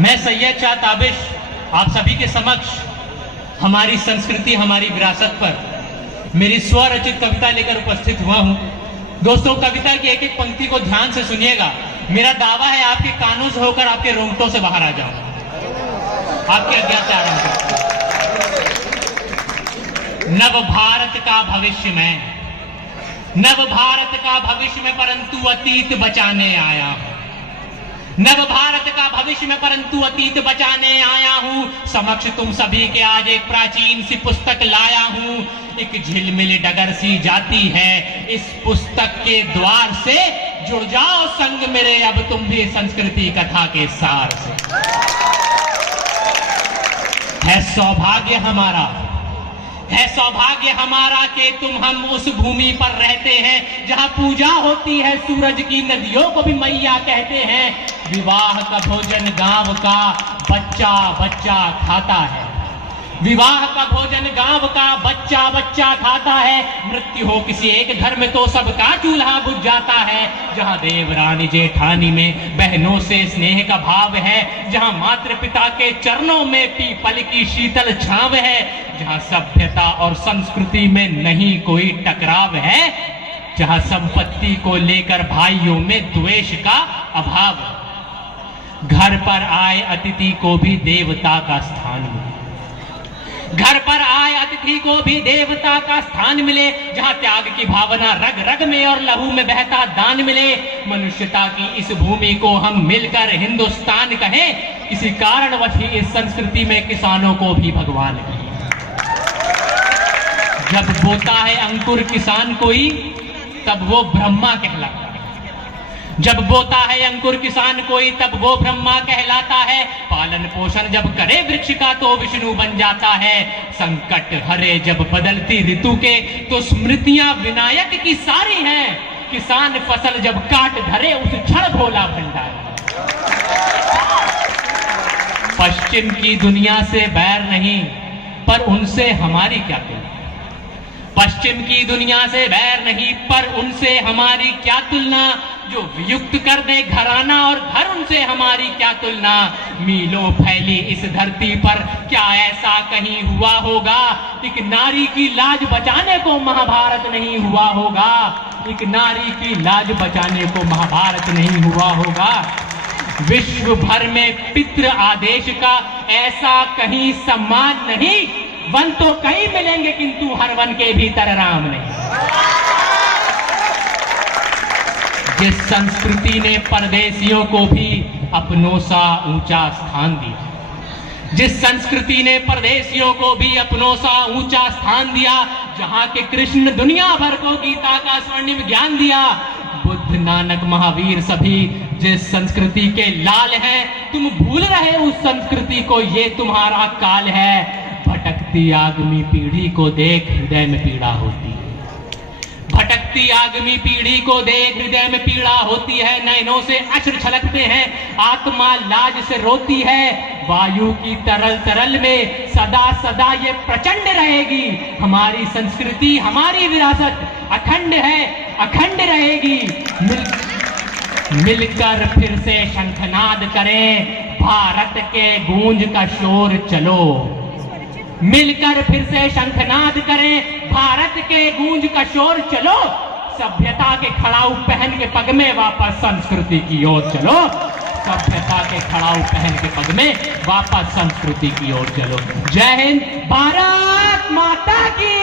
मैं सैयद शाह ताबिश आप सभी के समक्ष हमारी संस्कृति, हमारी विरासत पर मेरी स्वरचित कविता लेकर उपस्थित हुआ हूं। दोस्तों, कविता की एक एक पंक्ति को ध्यान से सुनिएगा। मेरा दावा है आपके कानों से होकर आपके रोंगटों से बाहर आ जाऊं। आपके अज्ञाचार नव भारत का भविष्य में, नव भारत का भविष्य में परंतु अतीत बचाने आया हूं। नव भारत का भविष्य में परंतु अतीत बचाने आया हूं। समक्ष तुम सभी के आज एक प्राचीन सी पुस्तक लाया हूं। एक झिलमिल डगर सी जाती है इस पुस्तक के द्वार से। जुड़ जाओ संग मेरे अब तुम भी संस्कृति कथा के सार से। है सौभाग्य हमारा, है सौभाग्य हमारा कि तुम हम उस भूमि पर रहते हैं जहां पूजा होती है सूरज की, नदियों को भी मैया कहते हैं। विवाह का भोजन गांव का बच्चा बच्चा खाता है। विवाह का भोजन गांव का बच्चा बच्चा खाता है। मृत्यु हो किसी एक घर में तो सबका चूल्हा बुझ जाता है। जहां देवरानी जेठानी में बहनों से स्नेह का भाव है, जहां मातृ पिता के चरणों में पीपल की शीतल छांव है, जहां सभ्यता और संस्कृति में नहीं कोई टकराव है, जहां संपत्ति को लेकर भाइयों में द्वेष का अभाव है। घर पर आए अतिथि को भी देवता का स्थान मिले। घर पर आए अतिथि को भी देवता का स्थान मिले। जहां त्याग की भावना रग रग में और लहू में बहता दान मिले। मनुष्यता की इस भूमि को हम मिलकर हिंदुस्तान कहें। इसी कारणवश ही इस संस्कृति में किसानों को भी भगवान कहें। जब बोता है अंकुर किसान कोई तब वो ब्रह्मा कहलाता है। जब बोता है अंकुर किसान कोई तब वो ब्रह्मा कहलाता है। पालन पोषण जब करे वृक्ष का तो विष्णु बन जाता है। संकट हरे जब बदलती ऋतु के तो स्मृतियां विनायक की सारी हैं। किसान फसल जब काट धरे उस क्षण भोला भंडार। पश्चिम की दुनिया से बैर नहीं पर उनसे हमारी क्या तुलना। पश्चिम की दुनिया से बैर नहीं पर उनसे हमारी क्या तुलना। जो वियुक्त कर दे घराना और घर उनसे हमारी क्या तुलना। मीलों फैली इस धरती पर क्या ऐसा कहीं हुआ होगा। एक नारी की लाज बचाने को महाभारत नहीं हुआ होगा। एक नारी की लाज बचाने को महाभारत नहीं हुआ होगा। विश्व भर में पितृ आदेश का ऐसा कहीं सम्मान नहीं। वन तो कई मिलेंगे किंतु हर वन के भीतर राम नहीं। जिस संस्कृति ने परदेशियों को भी अपनों सा ऊंचा स्थान दिया, जिस संस्कृति ने परदेशियों को भी अपनों सा ऊंचा स्थान दिया, जहां के कृष्ण दुनिया भर को गीता का स्वर्णिम ज्ञान दिया, बुद्ध नानक महावीर सभी जिस संस्कृति के लाल हैं, तुम भूल रहे उस संस्कृति को, ये तुम्हारा काल है। भटकती आगामी पीढ़ी को देख हृदय में पीड़ा होती है। भटकती आगामी पीढ़ी को देख हृदय में पीड़ा होती है। नैनों से अश्रु छलकते हैं, आत्मा लाज से रोती है। वायु की तरल तरल में सदा सदा ये प्रचंड रहेगी। हमारी संस्कृति, हमारी विरासत अखंड है, अखंड रहेगी। मिलकर फिर से शंखनाद करें, भारत के गूंज का शोर चलो। मिलकर फिर से शंखनाद करें, भारत के गूंज का शोर चलो। सभ्यता के खड़ाऊ पहन के पग में वापस संस्कृति की ओर चलो। सभ्यता के खड़ाऊ पहन के पग में वापस संस्कृति की ओर चलो। जय हिंद, भारत माता की।